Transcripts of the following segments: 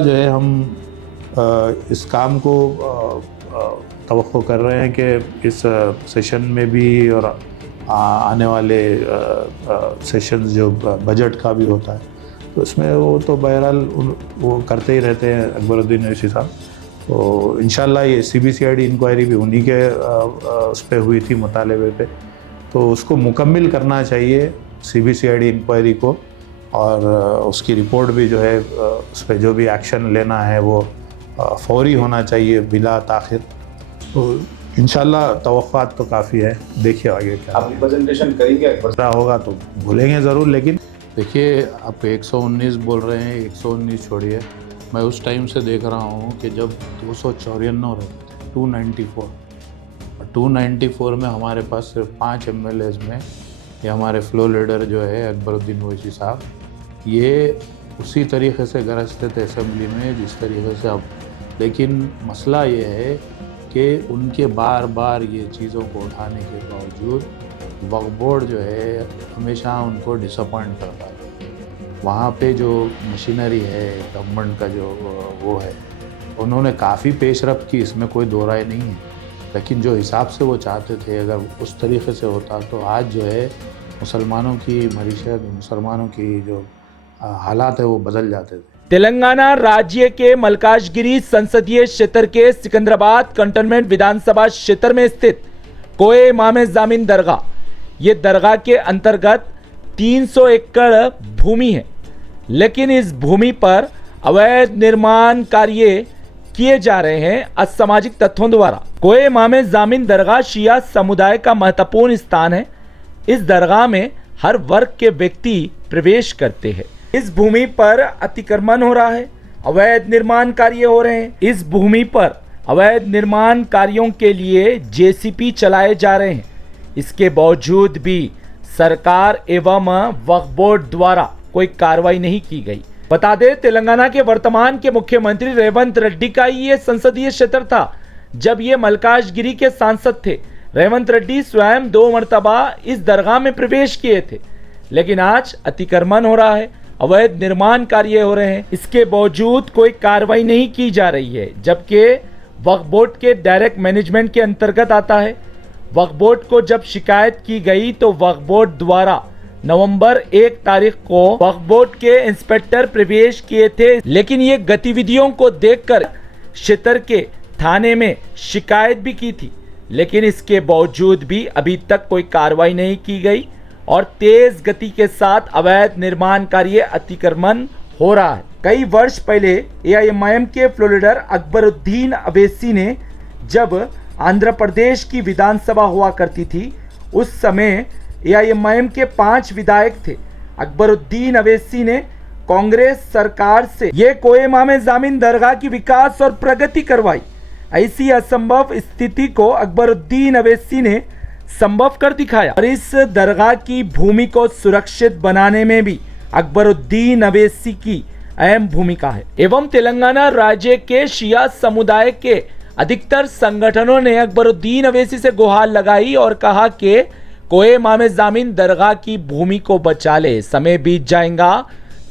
जो है हम इस काम को तवक्को कर रहे हैं कि इस सेशन में भी और आने वाले सेशंस जो बजट का भी होता है तो इसमें वो तो बहरहाल वो करते ही रहते हैं अकबरुद्दीन अवैसी साहब। तो इंशाल्लाह ये CBCID इंक्वायरी भी उन्हीं के उस पर हुई थी, मुतालबे पे, तो उसको मुकम्मिल करना चाहिए CBCID इंक्वायरी को, और उसकी रिपोर्ट भी जो है उस पर जो भी एक्शन लेना है वो फौरी होना चाहिए बिला ताख़िर। तो इंशाल्लाह तवक्कुआत तो काफ़ी है, देखिए आगे क्या आप रिप्रेजेंटेशन करेंगे होगा तो बोलेंगे ज़रूर। लेकिन देखिए आप 119 बोल रहे हैं, 119 छोड़िए, मैं उस टाइम से देख रहा हूँ कि जब 294 रहते थे, 294 में हमारे पास सिर्फ 5 MLAs में ये हमारे फ्लो लीडर जो है अकबरुद्दीन अवैसी साहब, ये उसी तरीक़े से गरजते थे असेंबली में जिस तरीके से अब। लेकिन मसला ये है कि उनके बार बार ये चीज़ों को उठाने के बावजूद वक्फ बोर्ड जो है हमेशा उनको डिसअपॉइंट करता है। वहाँ पे जो मशीनरी है गवर्नमेंट का जो वो है, उन्होंने काफ़ी पेशरफ की, इसमें कोई दो राय नहीं है, लेकिन जो हिसाब से वो चाहते थे अगर उस तरीके से होता तो आज जो है मुसलमानों की मईशत, मुसलमानों की जो हालात है वो बदल जाते थे। तेलंगाना राज्य के मलकाजगिरी संसदीय क्षेत्र के सिकंदराबाद कंटोनमेंट विधानसभा क्षेत्र में स्थित कोए इमाम जामिन दरगाह, ये दरगाह के अंतर्गत 300 एकड़ भूमि है, लेकिन इस भूमि पर अवैध निर्माण कार्य किए जा रहे हैं असामाजिक तत्वों द्वारा। कोए इमाम जामिन दरगाह शिया समुदाय का महत्वपूर्ण स्थान है। इस दरगाह में हर वर्ग के व्यक्ति प्रवेश करते हैं। इस भूमि पर अतिक्रमण हो रहा है, अवैध निर्माण कार्य हो रहे हैं। इस भूमि पर अवैध निर्माण कार्यों के लिए JCP चलाए जा रहे हैं। इसके बावजूद भी सरकार एवं वक्फ बोर्ड द्वारा कोई कार्रवाई नहीं की गई। बता दें, तेलंगाना के वर्तमान के मुख्यमंत्री रेवंत रेड्डी का ये संसदीय क्षेत्र था जब ये मलकाजगिरी के सांसद थे। रेवंत रेड्डी स्वयं 2 मर्तबा इस दरगाह में प्रवेश किए थे, लेकिन आज अतिक्रमण हो रहा है, अवैध निर्माण कार्य हो रहे हैं। इसके बावजूद कोई कार्रवाई नहीं की जा रही है, जबकि वक्फ बोर्ड के डायरेक्ट मैनेजमेंट के अंतर्गत आता है। वक्फ बोर्ड को जब शिकायत की गई तो वक्फ बोर्ड द्वारा नवंबर 1 तारीख को वक्फ बोर्ड के इंस्पेक्टर प्रवेश किए थे, लेकिन ये गतिविधियों को देखकर क्षेत्र के थाने में शिकायत भी की थी, लेकिन इसके बावजूद भी अभी तक कोई कार्रवाई नहीं की गई और तेज गति के साथ अवैध निर्माण कार्य अतिक्रमण हो रहा है। कई वर्ष पहले AIMIM के फ्लो लीडर अकबरुद्दीन अवैसी ने, जब आंध्र प्रदेश की विधानसभा हुआ करती थी, उस समय AIMIM के 5 विधायक थे। अकबरुद्दीन अवैसी ने कांग्रेस सरकार से ये कोए इमाम जामिन दरगाह की विकास और प्रगति करवाई। ऐसी असंभव स्थिति को अकबरुद्दीन अवैसी ने संभव कर दिखाया और इस दरगाह की भूमि को सुरक्षित बनाने में भी अकबरुद्दीन अवैसी की अहम भूमिका है। एवं तेलंगाना राज्य के शिया समुदाय के अधिकतर संगठनों ने अकबरुद्दीन अवैसी से गुहार लगाई और कहा कि कोए इमाम जामिन दरगाह की भूमि को बचा ले, समय बीत जाएगा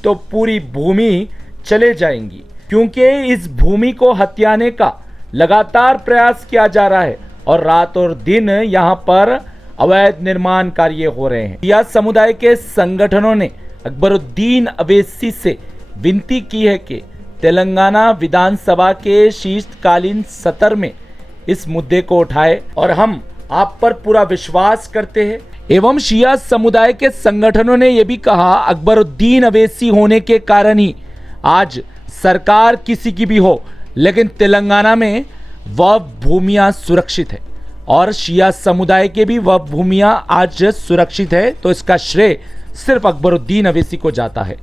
तो पूरी भूमि चले जाएंगी, क्योंकि इस भूमि को हथियाने का लगातार प्रयास किया जा रहा है और रात और दिन यहाँ पर अवैध निर्माण कार्य हो रहे हैं। शिया समुदाय के संगठनों ने अकबरुद्दीन अवैसी से विनती की है कि तेलंगाना विधानसभा के शीतकालीन सत्र में इस मुद्दे को उठाए और हम आप पर पूरा विश्वास करते हैं। एवं शिया समुदाय के संगठनों ने यह भी कहा, अकबरुद्दीन अवैसी होने के कारण ही आज सरकार किसी की भी हो, लेकिन तेलंगाना में वक्फ भूमियां सुरक्षित है और शिया समुदाय के भी वक्फ भूमियां आज सुरक्षित है, तो इसका श्रेय सिर्फ अकबरुद्दीन अवैसी को जाता है।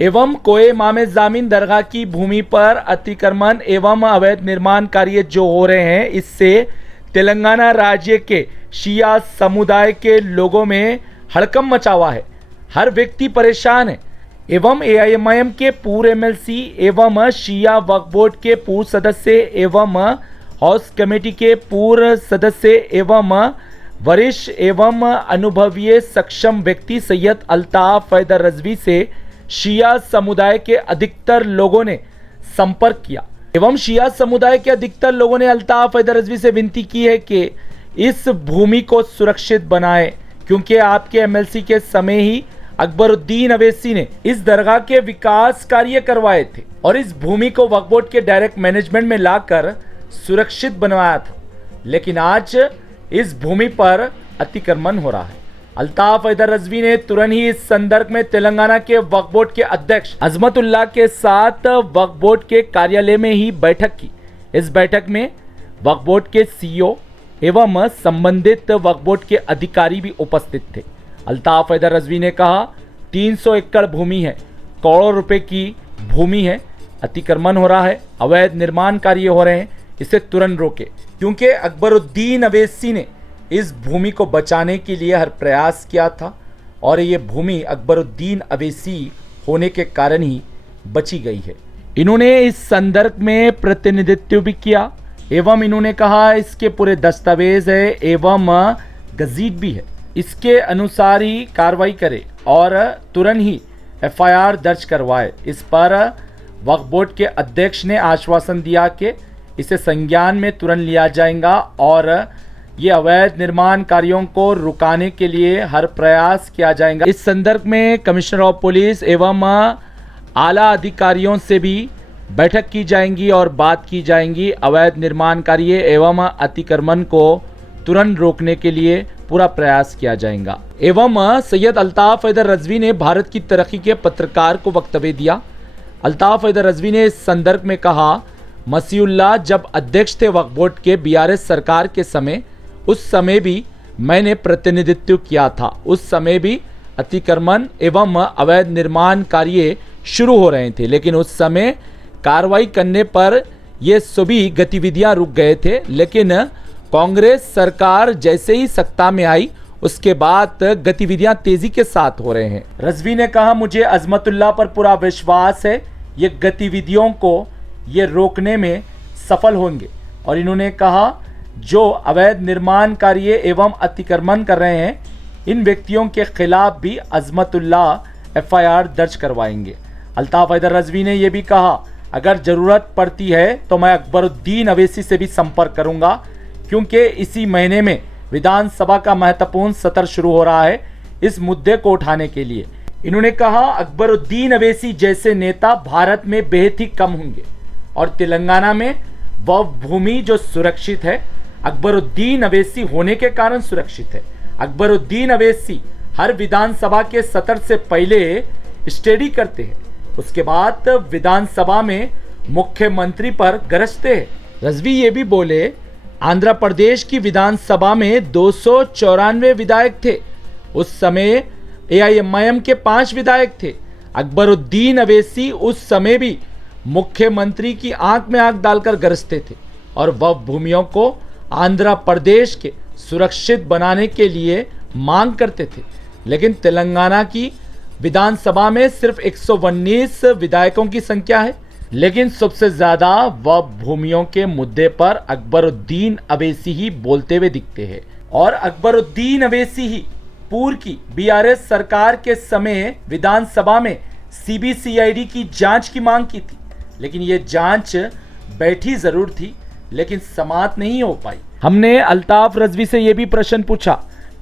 एवं कोए इमाम जामिन दरगाह की भूमि पर अतिक्रमण एवं अवैध निर्माण कार्य जो हो रहे हैं, इससे तेलंगाना राज्य के शिया समुदाय के लोगों में हड़कंप मचा हुआ है। हर व्यक्ति परेशान है। एवं AIMIM के पूर्व MLC एवं शिया वक्फ बोर्ड के पूर्व सदस्य एवं हाउस कमेटी के पूर्व सदस्य एवं वरिष्ठ एवं अनुभवीय सक्षम व्यक्ति सैयद अल्ताफ हैदर रजवी से शिया समुदाय के अधिकतर लोगों ने संपर्क किया एवं शिया समुदाय के अधिकतर लोगों ने अल्ताफ हैदर रजवी से विनती की है कि इस भूमि को सुरक्षित बनाएं, क्योंकि आपके एमएलसी के समय ही अकबरुद्दीन अवैसी ने इस दरगाह के विकास कार्य करवाए थे और इस भूमि को वक्फ बोर्ड के डायरेक्ट मैनेजमेंट में लाकर सुरक्षित बनवाया था, लेकिन आज इस भूमि पर अतिक्रमण हो रहा है। अल्ताफ हैदर रजवी ने तुरंत ही इस संदर्भ में तेलंगाना के वक्फ बोर्ड के अध्यक्ष अजमतुल्लाह के साथ वक्फ बोर्ड के कार्यालय में ही बैठक की। इस बैठक में वक्फ बोर्ड के सीईओ एवं संबंधित वक्फ बोर्ड के अधिकारी भी उपस्थित थे। अल्ताफ हैदर रजवी ने कहा 300 एकड़ भूमि है, करोड़ों रुपए की भूमि है, अतिक्रमण हो रहा है, अवैध निर्माण कार्य हो रहे हैं, इसे तुरंत रोके, क्योंकि अकबरुद्दीन अवैसी ने इस भूमि को बचाने के लिए हर प्रयास किया था और ये भूमि अकबरुद्दीन अवैसी होने के कारण ही बची गई है। इन्होंने इस संदर्भ में प्रतिनिधित्व भी किया एवं इन्होंने कहा इसके पूरे दस्तावेज है एवं गजीट भी है, इसके अनुसार ही कार्रवाई करे और तुरंत ही एफआईआर दर्ज करवाए। इस पर वक्फ बोर्ड के अध्यक्ष ने आश्वासन दिया कि इसे संज्ञान में तुरंत लिया जाएगा और ये अवैध निर्माण कार्यों को रुकाने के लिए हर प्रयास किया जाएगा। इस संदर्भ में कमिश्नर ऑफ पुलिस एवं आला अधिकारियों से भी बैठक की जाएंगी और बात की जाएंगी। अवैध निर्माण कार्य एवं अतिक्रमण को तुरंत रोकने के लिए पूरा प्रयास किया जाएगा। एवं सैयद अल्ताफ हैदर रजवी ने भारत की तरक्की के पत्रकार को वक्तव्य दिया। अल्ताफ हैदर रजवी ने इस संदर्भ में कहा, मसीउल्लाह जब अध्यक्ष थे वक्फ बोर्ड के बीआरएस सरकार के समय, उस समय भी मैंने प्रतिनिधित्व किया था। उस समय भी अतिक्रमण एवं अवैध निर्माण कार्य शुरू हो रहे थे, लेकिन उस समय कार्रवाई करने पर ये सभी गतिविधियां रुक गए थे। लेकिन कांग्रेस सरकार जैसे ही सत्ता में आई, उसके बाद गतिविधियां तेजी के साथ हो रहे हैं। रजवी ने कहा, मुझे अजमतुल्लाह पर पूरा विश्वास है, ये गतिविधियों को ये रोकने में सफल होंगे। और इन्होंने कहा जो अवैध निर्माण कार्य एवं अतिक्रमण कर रहे हैं, इन व्यक्तियों के खिलाफ भी अजमतुल्लाह एफआईआर दर्ज करवाएंगे। अल्ताफ हैदर रजवी ने यह भी कहा, अगर जरूरत पड़ती है तो मैं अकबरुद्दीन अवैसी से भी संपर्क करूंगा, क्योंकि इसी महीने में विधानसभा का महत्वपूर्ण सत्र शुरू हो रहा है इस मुद्दे को उठाने के लिए। इन्होंने कहा, अकबरुद्दीन अवैसी जैसे नेता भारत में बेहद ही कम होंगे और तेलंगाना में वह भूमि जो सुरक्षित है, अकबरुद्दीन अवैसी होने के कारण सुरक्षित है। अकबरुद्दीन अवैसी हर विधानसभा के सत्र से पहले स्टडी करते हैं, उसके बाद विधानसभा में मुख्यमंत्री पर गरजते हैं। रजवी ये भी बोले, आंध्र प्रदेश की विधानसभा में 294 विधायक थे, उस समय एआईएमआईएम के 5 विधायक थे। अकबरुद्दीन अवैसी उस समय भी मुख्यमंत्री की आंख में आंख डालकर गरजते थे और वह भूमियों को आंध्र प्रदेश के सुरक्षित बनाने के लिए मांग करते थे। लेकिन तेलंगाना की विधानसभा में सिर्फ 119 विधायकों की संख्या है, लेकिन सबसे ज्यादा वह भूमियों के मुद्दे पर अकबरुद्दीन अवैसी ही बोलते हुए दिखते हैं। और अकबरुद्दीन अवैसी ही पूर्व की बीआरएस सरकार के समय विधानसभा में सीबीसीआईडी की जांच की मांग की थी, लेकिन ये जांच बैठी जरूर थी लेकिन समाप्त नहीं हो पाई। हमने अल्ताफ रजवी से यह भी प्रश्न पूछा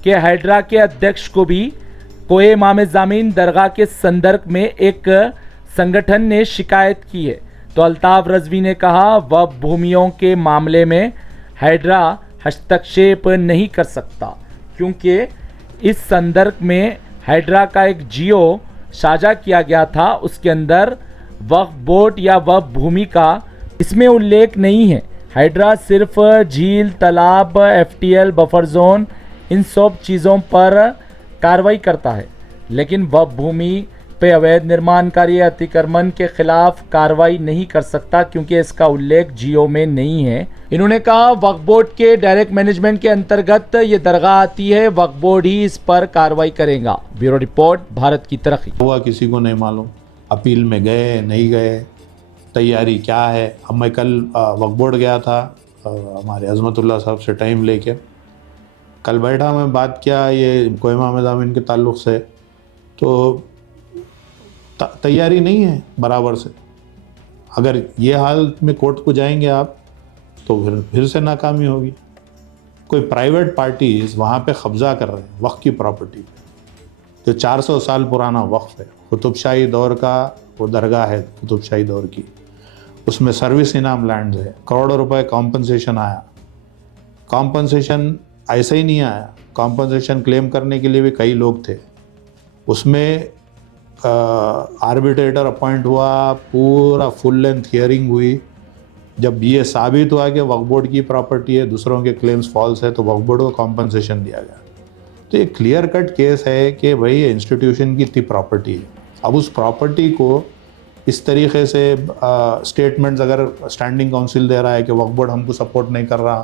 कि हाइड्रा के अध्यक्ष को भी कोए इमाम ज़ामीन दरगाह के संदर्भ में एक संगठन ने शिकायत की है, तो अल्ताफ रजवी ने कहा वह भूमियों के मामले में हाइड्रा हस्तक्षेप नहीं कर सकता, क्योंकि इस संदर्भ में हाइड्रा का एक जियो साझा किया गया था, उसके अंदर वक्फ बोर्ड या वक्फ भूमि का इसमें उल्लेख नहीं है। हाइड्रा सिर्फ झील, तालाब, एफटीएल, बफर जोन, इन सब चीज़ों पर कार्रवाई करता है, लेकिन वक्फ भूमि पे अवैध निर्माण कार्य अतिक्रमण के खिलाफ कार्रवाई नहीं कर सकता, क्योंकि इसका उल्लेख जियो में नहीं है। इन्होंने कहा वक्फ बोर्ड के डायरेक्ट मैनेजमेंट के अंतर्गत ये दरगाह आती है, वक्फ बोर्ड ही इस पर कार्रवाई करेगा। ब्यूरो रिपोर्ट, भारत की तरक्की। हुआ किसी को नहीं मालूम, अपील में गए नहीं गए, तैयारी क्या है। अब मैं कल वक्फ बोर्ड गया था हमारे अजमतुल्लाह साहब से टाइम लेके, कल बैठा मैं बात किया ये कोए इमाम ज़ामीन के ताल्लुक़ से, तो तैयारी नहीं है बराबर से। अगर ये हालत में कोर्ट को जाएंगे आप तो फिर से नाकामी होगी। कोई प्राइवेट पार्टीज वहाँ पे कब्जा कर रहे हैं वक्फ की प्रॉपर्टी पे, जो 400 साल पुराना वक्फ है, कुतुबशाही दौर का वो दरगाह है कुतुबशाही दौर की, उसमें सर्विस इनाम लैंड है, करोड़ों रुपए कॉम्पनसेशन आया। कॉम्पनसेशन ऐसे ही नहीं आया, कॉम्पनसेशन क्लेम करने के लिए भी कई लोग थे। उसमें आर्बिट्रेटर अपॉइंट हुआ, पूरा फुल लेंथ हियरिंग हुई। जब ये साबित हुआ कि वक्फ बोर्ड की प्रॉपर्टी है, दूसरों के क्लेम्स फॉल्स है, तो वक्फ बोर्ड को कॉम्पनसेशन दिया गया। तो ये क्लियर कट केस है कि भाई ये इंस्टीट्यूशन की इतनी प्रॉपर्टी है। अब उस प्रॉपर्टी को इस तरीके से स्टेटमेंट्स अगर स्टैंडिंग काउंसिल दे रहा है कि वक्फ बोर्ड हमको सपोर्ट नहीं कर रहा,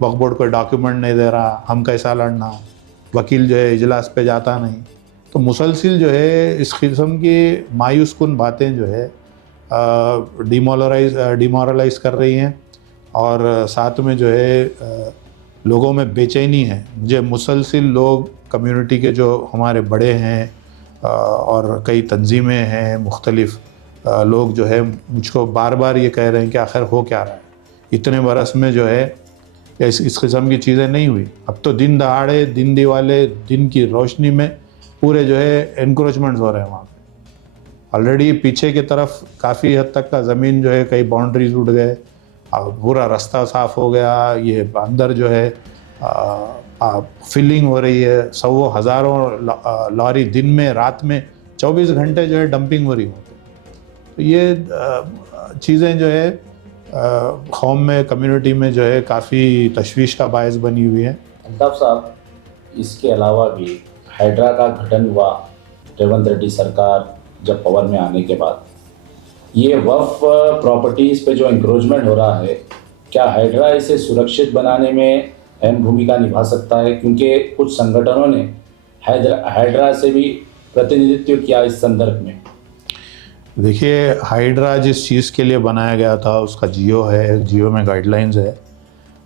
वक्फ बोर्ड कोई डॉक्यूमेंट नहीं दे रहा, हम कैसा लड़ना, वकील जो है इजलास पे जाता नहीं, तो मुसलसिल जो है इस किस्म की मायूस कुन बातें जो है डिमोरलाइज कर रही हैं। और साथ में जो है लोगों में बेचैनी है। मुझे मुसलसिल लोग कम्युनिटी के जो हमारे बड़े हैं और कई तंजीमें हैं मुख्तलिफ लोग जो है मुझको बार बार ये कह रहे हैं कि आखिर हो क्या रहा है, इतने बरस में जो है इस किस्म की चीज़ें नहीं हुई। अब तो दिन दहाड़े, दिन दिवाले, दिन की रोशनी में पूरे जो है एनक्रोचमेंट्स हो रहे हैं वहाँ पे। ऑलरेडी पीछे की तरफ काफ़ी हद तक का ज़मीन जो है कई बाउंड्रीज उठ गए, पूरा रास्ता साफ़ हो गया। ये अंदर जो है फिलिंग हो रही है, सौ हज़ारों लॉरी दिन में, रात में 24 घंटे जो है डंपिंग हो रही होती है। तो ये चीज़ें जो है कौम में, कम्युनिटी में जो है काफ़ी तशवीश का बायस बनी हुई है। अल्ताफ साहब, इसके अलावा भी हाइड्रा का गठन हुआ रेवंत रेड्डी सरकार जब पावर में आने के बाद। ये वक्फ प्रॉपर्टीज़ पे जो इंक्रोचमेंट हो रहा है, क्या हाइड्रा इसे सुरक्षित बनाने में अहम भूमिका निभा सकता है? क्योंकि कुछ संगठनों ने हाइड्रा से भी प्रतिनिधित्व किया इस संदर्भ में। देखिए, हाइड्रा जिस चीज़ के लिए बनाया गया था उसका जियो है, जियो में गाइडलाइंस है,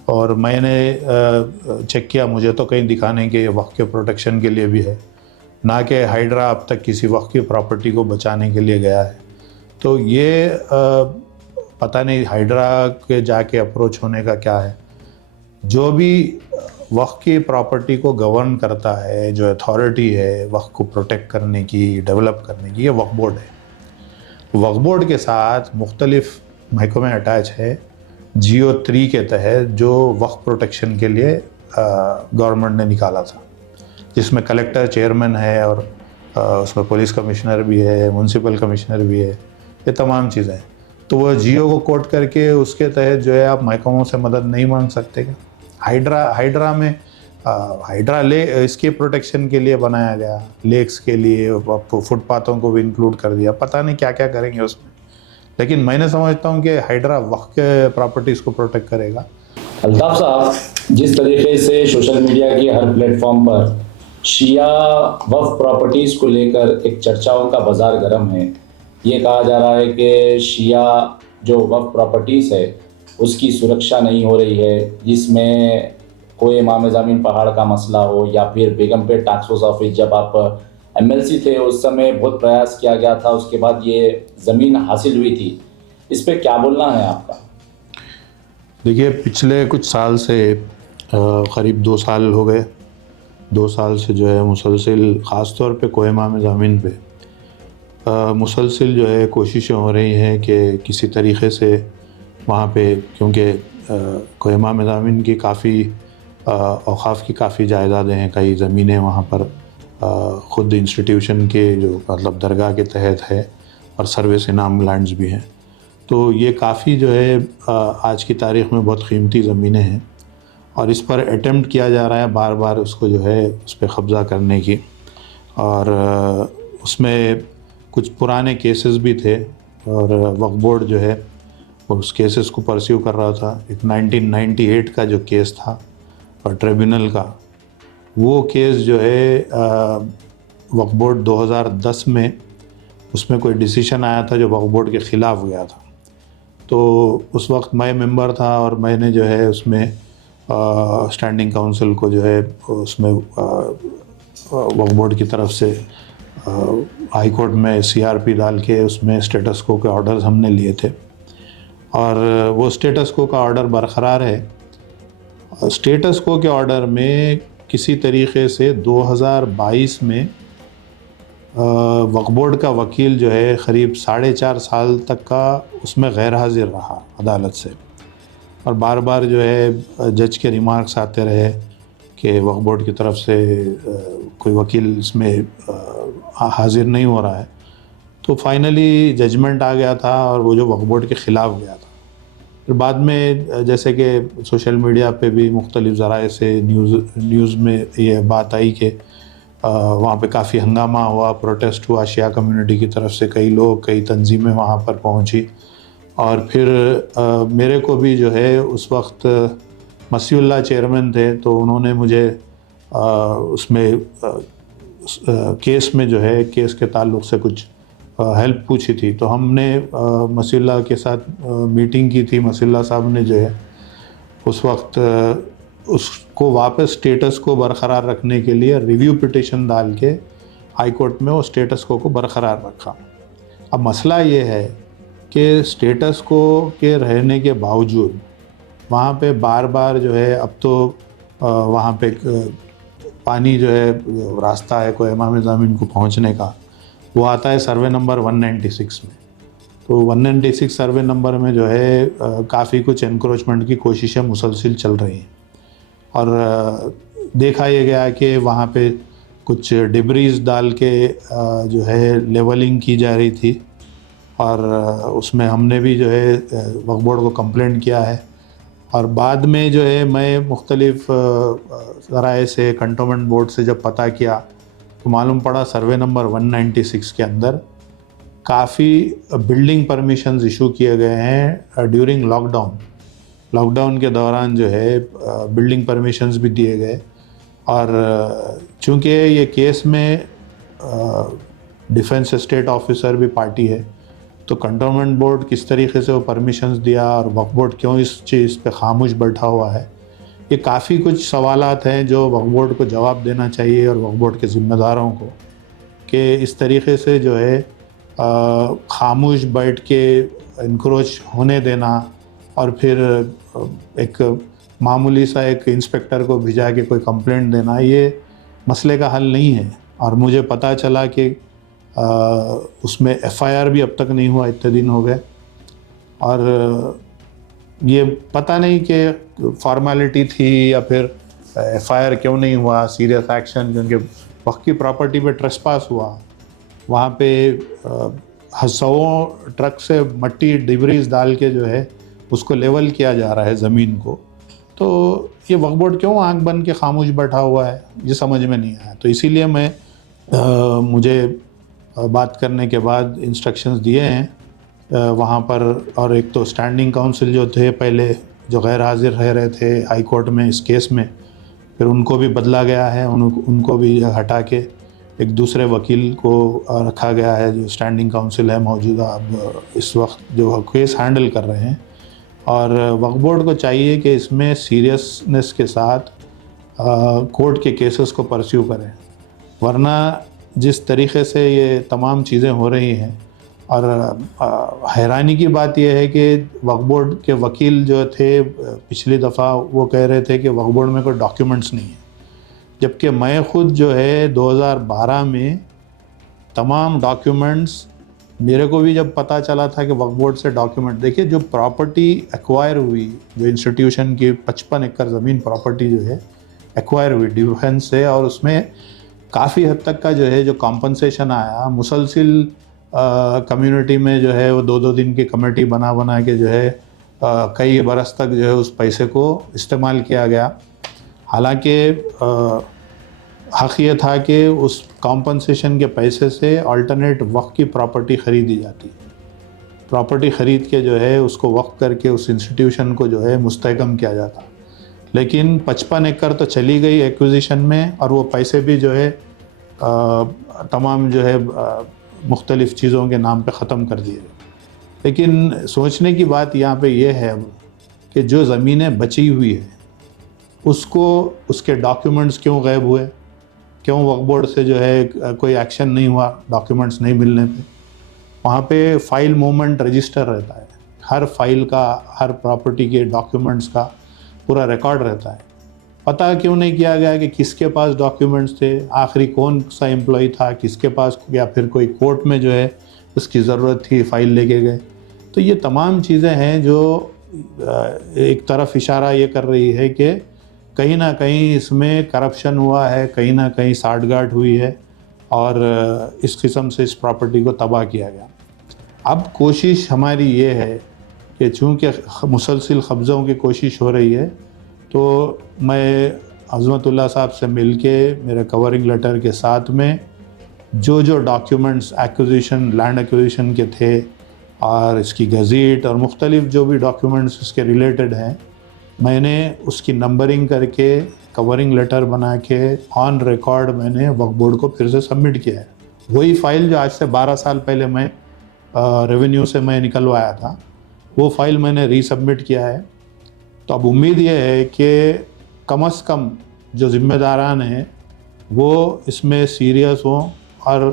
और मैंने चेक किया, मुझे तो कहीं दिखा नहीं कि ये वक्फ के प्रोटेक्शन के लिए भी है, ना कि हाइड्रा अब तक किसी वक्फ की प्रॉपर्टी को बचाने के लिए गया है। तो ये पता नहीं हाइड्रा के जाके अप्रोच होने का क्या है। जो भी वक्फ की प्रॉपर्टी को गवर्न करता है, जो अथॉरिटी है वक्फ को प्रोटेक्ट करने की, डेवलप करने की, ये वक्फ बोर्ड है। वक्फ बोर्ड के साथ मुख्तलिफ महकमे अटैच है। जियो 3 के तहत जो वक्फ प्रोटेक्शन के लिए गवर्नमेंट ने निकाला था, जिसमें कलेक्टर चेयरमैन है और उसमें पुलिस कमिश्नर भी है, म्यूनसिपल कमिश्नर भी है, ये तमाम चीज़ें। तो वो जियो को कोट करके उसके तहत जो है आप महकमों से मदद नहीं मांग सकते क्या? हाइड्रा में हाइड्रा ले इसके प्रोटेक्शन के लिए बनाया गया, लेक्स के लिए, फुटपाथों को भी इंक्लूड कर दिया, पता नहीं क्या क्या करेंगे उसमें। लेकिन मैंने समझता हूँ कि हाइड्रा वक्फ के प्रॉपर्टीज़ को प्रोटेक्ट करेगा। अल्ताफ साहब, जिस तरीके से सोशल मीडिया के हर प्लेटफॉर्म पर शिया वक्फ प्रॉपर्टीज़ को लेकर एक चर्चाओं का बाजार गर्म है, ये कहा जा रहा है कि शिया जो वक्फ प्रॉपर्टीज़ है उसकी सुरक्षा नहीं हो रही है, जिसमें कोई इमाम ज़मीन पहाड़ का मसला हो या फिर बेगमपेट टैक्स फोर्स ऑफिस, जब आप MLC थे उस समय बहुत प्रयास किया गया था, उसके बाद ये ज़मीन हासिल हुई थी। इस पे क्या बोलना है आपका? देखिए, पिछले कुछ साल से करीब 2 साल हो गए, 2 साल से जो है मुसलसिल, ख़ास तौर पे कोहिमा में ज़मीन पे मुसलसिल जो है कोशिशें हो रही हैं कि किसी तरीक़े से वहाँ पे, क्योंकि कोहिमा में ज़मीन की काफ़ी औक़ाफ़ की काफ़ी जायदादें हैं, कई ज़मीनें वहाँ पर ख़ुद इंस्टीट्यूशन के जो मतलब दरगाह के तहत है, और सर्विस इनाम लैंड्स भी हैं। तो ये काफ़ी जो है आज की तारीख़ में बहुत कीमती ज़मीनें हैं, और इस पर अटेम्प्ट किया जा रहा है बार बार उसको जो है उस पर कब्ज़ा करने की। और उसमें कुछ पुराने केसेस भी थे, और वक्फ बोर्ड जो है उस केसेस को परस्यू कर रहा था। एक 1998 का जो केस था और ट्रिब्यूनल का, वो केस जो है वक्फ बोर्ड 2010 में उसमें कोई डिसीजन आया था जो वक्फ बोर्ड के ख़िलाफ़ गया था। तो उस वक्त मैं मेंबर था और मैंने जो है उसमें स्टैंडिंग काउंसिल को जो है उसमें वक्फ बोर्ड की तरफ से हाई कोर्ट में CRP डाल के उसमें स्टेटस को के ऑर्डर्स हमने लिए थे। और वो स्टेटस को का ऑर्डर बरकरार है। स्टेटस को के ऑर्डर में किसी तरीके से 2022 में वक्फ बोर्ड का वकील जो है क़रीब 4.5 साल तक का उसमें गैर हाजिर रहा अदालत से, और बार बार जो है जज के रिमार्क्स आते रहे कि वक्फ बोर्ड की तरफ से कोई वकील इसमें हाजिर नहीं हो रहा है। तो फाइनली जजमेंट आ गया था और वो जो वक्फ बोर्ड के ख़िलाफ़ गया था। फिर बाद में जैसे कि सोशल मीडिया पे भी मुख्तलिफ़ ज़राए से न्यूज़ में ये बात आई कि वहाँ पे काफ़ी हंगामा हुआ, प्रोटेस्ट हुआ, शिया कम्युनिटी की तरफ से कई लोग, कई तंजीमें वहाँ पर पहुँची, और फिर मेरे को भी जो है उस वक्त मसीहुल्लाह चेयरमैन थे, तो उन्होंने मुझे उसमें केस में जो है केस के ताल्लुक़ से कुछ हेल्प पूछी थी। तो हमने मसीहुल्लाह के साथ मीटिंग की थी। मसीहुल्लाह साहब ने जो है उस वक्त उसको वापस स्टेटस को बरकरार रखने के लिए रिव्यू पिटिशन डाल के हाई कोर्ट में वो स्टेटस को बरकरार रखा। अब मसला ये है कि स्टेटस को के रहने के बावजूद वहाँ पे बार बार जो है अब तो वहाँ पे पानी जो है रास्ता है कोई इमाम ज़मीन को पहुँचने का, वो आता है सर्वे नंबर 196 में। तो 196 सर्वे नंबर में जो है काफ़ी कुछ एनक्रोचमेंट की कोशिशें मुसलसिल चल रही हैं, और देखा ये गया कि वहाँ पे कुछ डिब्रीज डाल के जो है लेवलिंग की जा रही थी, और उसमें हमने भी जो है वक्फ बोर्ड को कंप्लेंट किया है। और बाद में जो है मैं मुख्तलिफ़ ज़राए से कंटोनमेंट बोर्ड से जब पता किया तो मालूम पड़ा सर्वे नंबर 196 के अंदर काफ़ी बिल्डिंग परमिशंस इशू किए गए हैं ड्यूरिंग लॉकडाउन के दौरान जो है बिल्डिंग परमिशंस भी दिए गए। और चूँकि ये केस में डिफेंस स्टेट ऑफिसर भी पार्टी है, तो कंटोनमेंट बोर्ड किस तरीके से वो परमिशंस दिया और वक्फ बोर्ड क्यों इस चीज़ पे खामोश बैठा हुआ है, ये काफ़ी कुछ सवालात हैं जो वक्फ बोर्ड को जवाब देना चाहिए, और वक्फ बोर्ड के ज़िम्मेदारों को, कि इस तरीके से जो है खामोश बैठ के इनक्रोच होने देना और फिर एक मामूली सा एक इंस्पेक्टर को भिजा के कोई कंप्लेंट देना, ये मसले का हल नहीं है। और मुझे पता चला कि उसमें एफआईआर भी अब तक नहीं हुआ, इतने दिन हो गए, और ये पता नहीं कि फॉर्मेलिटी थी या फिर एफआईआर क्यों नहीं हुआ, सीरियस एक्शन, क्योंकि वक्त की प्रॉपर्टी पे ट्रेसपास हुआ, वहाँ पे सौ ट्रक से मट्टी डिब्रीज डाल के जो है उसको लेवल किया जा रहा है ज़मीन को। तो ये वक्फ बोर्ड क्यों आंख बन के खामोश बैठा हुआ है, ये समझ में नहीं आया। तो इसीलिए मुझे बात करने के बाद इंस्ट्रक्शंस दिए हैं वहाँ पर, और एक तो स्टैंडिंग काउंसिल जो थे पहले जो गैर हाजिर रह रहे थे हाई कोर्ट में इस केस में, फिर उनको भी बदला गया है, उनको भी हटा के एक दूसरे वकील को रखा गया है जो स्टैंडिंग काउंसिल है मौजूदा अब इस वक्त जो केस हैंडल कर रहे हैं। और वक्फ बोर्ड को चाहिए कि इसमें सीरियसनेस के साथ कोर्ट के केसेस को परस्यू करें, वरना जिस तरीके से ये तमाम चीज़ें हो रही हैं, और हैरानी की बात यह है कि वक्फ बोर्ड के वकील जो थे पिछली दफ़ा वो कह रहे थे कि वक्फ बोर्ड में कोई डॉक्यूमेंट्स नहीं है, जबकि मैं ख़ुद जो है 2012 में तमाम डॉक्यूमेंट्स, मेरे को भी जब पता चला था कि वक्फ बोर्ड से डॉक्यूमेंट, देखिए जो प्रॉपर्टी एक्वायर हुई, जो इंस्टीट्यूशन की 55 एकड़ ज़मीन प्रॉपर्टी जो है एक्वायर हुई डिफेंस से, और उसमें काफ़ी हद तक का जो है जो कॉम्पनसेशन आया, मुसलसिल कम्युनिटी में जो है वो 2-2 दिन की कमेटी बना के जो है कई बरस तक जो है उस पैसे को इस्तेमाल किया गया। हालांकि हक़ ये था कि उस कॉम्पनसेशन के पैसे से अल्टरनेट वक्फ की प्रॉपर्टी ख़रीदी जाती, प्रॉपर्टी ख़रीद के जो है उसको वक्फ करके उस इंस्टीट्यूशन को जो है मुस्तहकम किया जाता। लेकिन 55 एकड़ तो चली गई एक्विजिशन में, और वो पैसे भी जो है तमाम जो है मुख्तलिफ़ चीज़ों के नाम पे ख़त्म कर दिए। लेकिन सोचने की बात यहाँ पे ये है कि जो ज़मीनें बची हुई है उसको, उसके डॉक्यूमेंट्स क्यों गायब हुए, क्यों वक्फ बोर्ड से जो है कोई एक्शन नहीं हुआ डॉक्यूमेंट्स नहीं मिलने पे। वहाँ पे फ़ाइल मूवमेंट रजिस्टर रहता है, हर फाइल का, हर प्रॉपर्टी के डॉक्यूमेंट्स का पूरा रिकॉर्ड रहता है। पता क्यों नहीं किया गया कि किसके पास डॉक्यूमेंट्स थे, आखिरी कौन सा एम्प्लॉय था, किसके पास, या फिर कोई कोर्ट में जो है उसकी ज़रूरत थी फाइल लेके गए। तो ये तमाम चीज़ें हैं जो एक तरफ इशारा ये कर रही है कि कहीं ना कहीं इसमें करप्शन हुआ है, कहीं ना कहीं साठगांठ हुई है और इस किस्म से इस प्रॉपर्टी को तबाह किया गया। अब कोशिश हमारी ये है कि चूँकि मुसलसिल कब्ज़ों की कोशिश हो रही है, तो मैं अज़मतुल्लाह साहब से मिलके मेरे कवरिंग लेटर के साथ में जो डॉक्यूमेंट्स एक्विजिशन, लैंड एक्विजिशन के थे और इसकी गज़ीट और मुख्तलिफ जो भी डॉक्यूमेंट्स इसके रिलेटेड हैं, मैंने उसकी नंबरिंग करके कवरिंग लेटर बना के ऑन रिकॉर्ड मैंने वक्फ बोर्ड को फिर से सबमिट किया है। वही फ़ाइल जो आज से 12 साल पहले मैं रेवेन्यू से मैं निकलवाया था, वो फ़ाइल मैंने रीसबमिट किया है। तो अब उम्मीद ये है कि कम से कम जो ज़िम्मेदारान हैं वो इसमें सीरियस हों और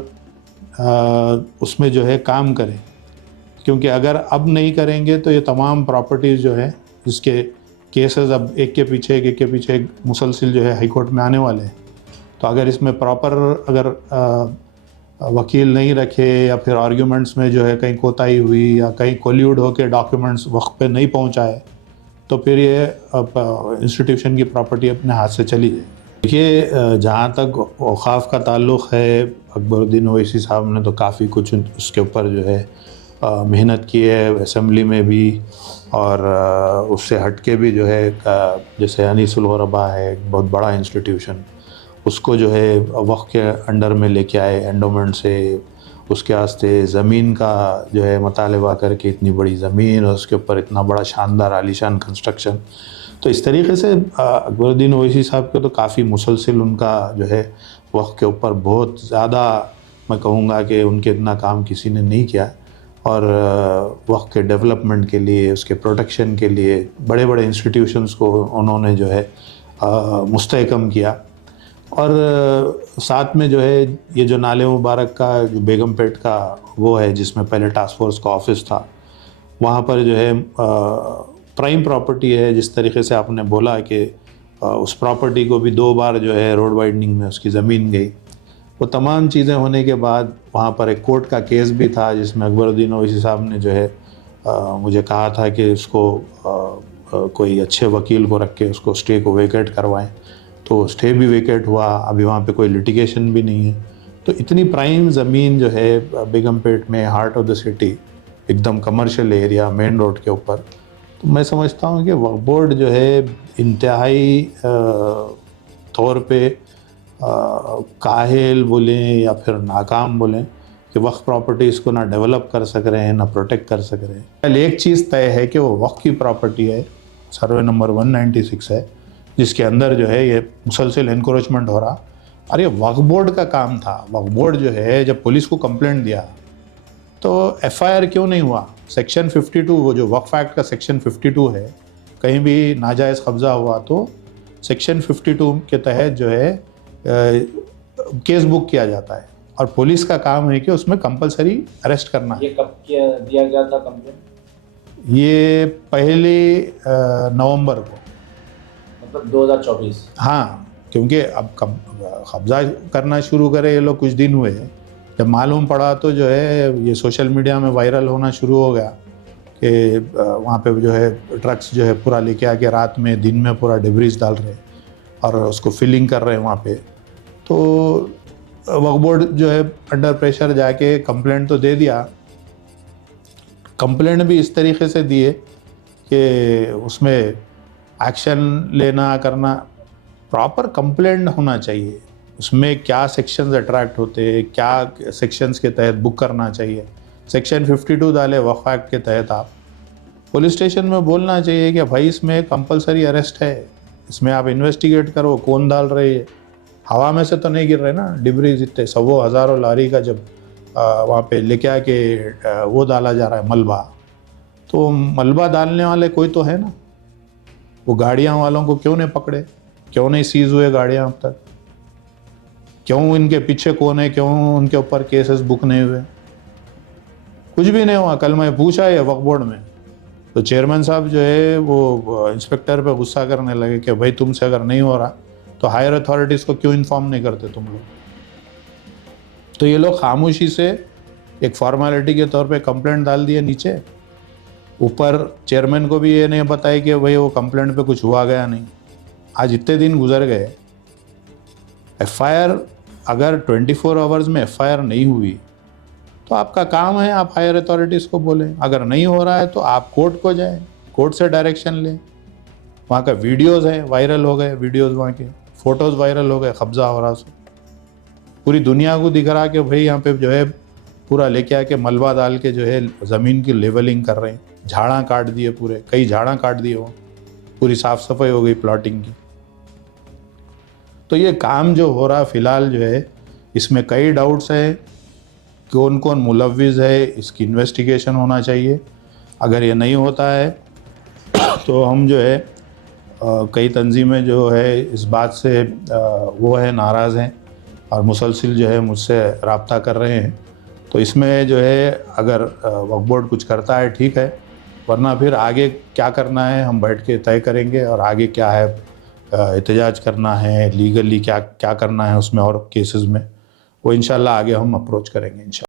उसमें जो है काम करें, क्योंकि अगर अब नहीं करेंगे तो ये तमाम प्रॉपर्टीज़ जो है इसके केसेस अब एक के पीछे एक मुसलसिल जो है हाई कोर्ट में आने वाले हैं। तो अगर इसमें प्रॉपर अगर वकील नहीं रखे या फिर आर्ग्यूमेंट्स में जो है कहीं कोताही हुई या कहीं कोल्यूड होकर डॉक्यूमेंट्स वक्त पे नहीं पहुंचाए, तो फिर ये इंस्टीट्यूशन की प्रॉपर्टी अपने हाथ से चली जाए। देखिए, जहाँ तक औक़ाफ़ का ताल्लुक़ है, अकबरुद्दीन ओवैसी साहब ने तो काफ़ी कुछ उसके ऊपर जो है मेहनत की है, असेंबली में भी और उससे हट के भी जो है जैसे अनीसुल ग़ुरबा है, एक बहुत बड़ा इंस्टीट्यूशन, उसको जो है वक़्फ़ के अंडर में लेके आए एंडोमेंट से। उसके वास्ते ज़मीन का जो है मुतालबा करके इतनी बड़ी ज़मीन और उसके ऊपर इतना बड़ा शानदार आलीशान कंस्ट्रक्शन। तो इस तरीके से अकबरुद्दीन ओवैसी साहब के तो काफ़ी मुसलसिल उनका जो है वक़्फ़ के ऊपर बहुत ज़्यादा, मैं कहूँगा कि उनके इतना काम किसी ने नहीं किया। और वक़्फ़ के डेवलपमेंट के लिए, उसके प्रोटेक्शन के लिए बड़े बड़े इंस्टीट्यूशंस को उन्होंने जो है मुस्तहकम किया। और साथ में जो है ये जो नाले मुबारक का जो बेगमपेट का वो है, जिसमें पहले टास्क फोर्स का ऑफिस था, वहाँ पर जो है प्राइम प्रॉपर्टी है। जिस तरीके से आपने बोला कि उस प्रॉपर्टी को भी 2 बार जो है रोड वाइडनिंग में उसकी ज़मीन गई। वो तमाम चीज़ें होने के बाद वहाँ पर एक कोर्ट का केस भी था, जिसमें अकबरुद्दीन ओवैसी साहब ने जो है मुझे कहा था कि उसको कोई अच्छे वकील को रख के उसको स्टे को वेकेट करवाएं। तो स्टे भी वेकेट हुआ, अभी वहाँ पे कोई लिटिगेशन भी नहीं है। तो इतनी प्राइम ज़मीन जो है बेगमपेट में, हार्ट ऑफ द सिटी, एकदम कमर्शियल एरिया, मेन रोड के ऊपर, तो मैं समझता हूँ कि वक्फ बोर्ड जो है इंतहाई तौर पे काहिल बोलें या फिर नाकाम बोलें कि वक्फ प्रॉपर्टीज़ को ना डेवलप कर सक रहे हैं, ना प्रोटेक्ट कर सक रहे हैं। पहले एक चीज़ तय है कि वो वक्फ की प्रॉपर्टी है, सर्वे नंबर 196 है, जिसके अंदर जो है ये मुसलसिल एनक्रोचमेंट हो रहा। और ये वक्फ बोर्ड का काम था। वक्फ बोर्ड जो है जब पुलिस को कंप्लेंट दिया तो एफआईआर क्यों नहीं हुआ? सेक्शन 52, वो जो वक्फ एक्ट का सेक्शन 52 है, कहीं भी नाजायज़ कब्ज़ा हुआ तो सेक्शन 52 के तहत जो है केस बुक किया जाता है और पुलिस का काम है कि उसमें कंपलसरी अरेस्ट करना। ये कब दिया गया था कंप्लेंट? ये पहले नवंबर को, मतलब 2024। हाँ, क्योंकि अब कब्ज़ा करना शुरू करे ये लोग कुछ दिन हुए। जब मालूम पड़ा तो जो है ये सोशल मीडिया में वायरल होना शुरू हो गया कि वहाँ पे जो है ट्रक्स जो है पूरा लेके आके रात में, दिन में पूरा डिब्रीज डाल रहे और उसको फिलिंग कर रहे हैं वहाँ पे। तो वक्फ बोर्ड जो है अंडर प्रेशर जाके कंप्लेंट तो दे दिया। कंप्लेंट भी इस तरीके से दिए कि उसमें एक्शन लेना करना, प्रॉपर कंप्लेंट होना चाहिए। उसमें क्या सेक्शंस अट्रैक्ट होते हैं, क्या सेक्शंस के तहत बुक करना चाहिए। सेक्शन 52 डाले वक्फ एक्ट के तहत, आप पुलिस स्टेशन में बोलना चाहिए कि भाई इसमें कंपलसरी अरेस्ट है, इसमें आप इन्वेस्टिगेट करो कौन डाल रहे है। हवा में से तो नहीं गिर रहे ना डिब्रीज, इतने सौ हज़ारों लारी का जब वहाँ पे लेके आके वो डाला जा रहा है मलबा, तो मलबा डालने वाले कोई तो है ना। वो गाड़ियाँ वालों को क्यों नहीं पकड़े, क्यों नहीं सीज हुए गाड़ियाँ अब तक? क्यों इनके पीछे कौन है, क्यों उनके ऊपर केसेस बुक नहीं हुए? कुछ भी नहीं हुआ। कल मैं पूछा है वक्फ बोर्ड में तो चेयरमैन साहब जो है वो इंस्पेक्टर पे गुस्सा करने लगे कि भाई तुमसे अगर नहीं हो रहा तो हायर अथॉरिटीज़ को क्यों इन्फॉर्म नहीं करते तुम लोग। तो ये लोग खामोशी से एक फॉर्मेलिटी के तौर पे कंप्लेंट डाल दिए नीचे, ऊपर चेयरमैन को भी ये नहीं बताया कि भाई वो कंप्लेंट पे कुछ हुआ गया नहीं। आज इतने दिन गुजर गए, एफआईआर अगर 24 आवर्स में एफआईआर नहीं हुई तो आपका काम है आप हायर अथॉरिटीज़ को बोलें, अगर नहीं हो रहा है तो आप कोर्ट को जाएं, कोर्ट से डायरेक्शन लें। वहाँ का वीडियोज़ है, वायरल हो गए वीडियोज़, वहाँ के फ़ोटोज़ वायरल हो गए, कब्ज़ा हो रहा सो पूरी दुनिया को दिख रहा कि भाई यहाँ पे जो है पूरा लेके आके मलबा डाल के जो है ज़मीन की लेवलिंग कर रहे हैं, झाड़ा काट दिए, पूरे कई झाड़ा काट दिए, वो पूरी साफ़ सफाई हो गई प्लॉटिंग की। तो ये काम जो हो रहा फ़िलहाल जो है इसमें कई डाउट्स है, कौन कौन मुलव्विज़ है, इसकी इन्वेस्टिगेशन होना चाहिए। अगर ये नहीं होता है तो हम जो है कई तंजीमें जो है इस बात से वो है नाराज़ हैं और मुसलसिल जो है मुझसे रब्ता कर रहे हैं। तो इसमें जो है अगर वक्फ बोर्ड कुछ करता है ठीक है, वरना फिर आगे क्या करना है हम बैठ के तय करेंगे, और आगे क्या है एहतजाज करना है, लीगली क्या क्या करना है उसमें और केसेस में, वो इंशाल्लाह आगे हम अप्रोच करेंगे इंशाल्लाह।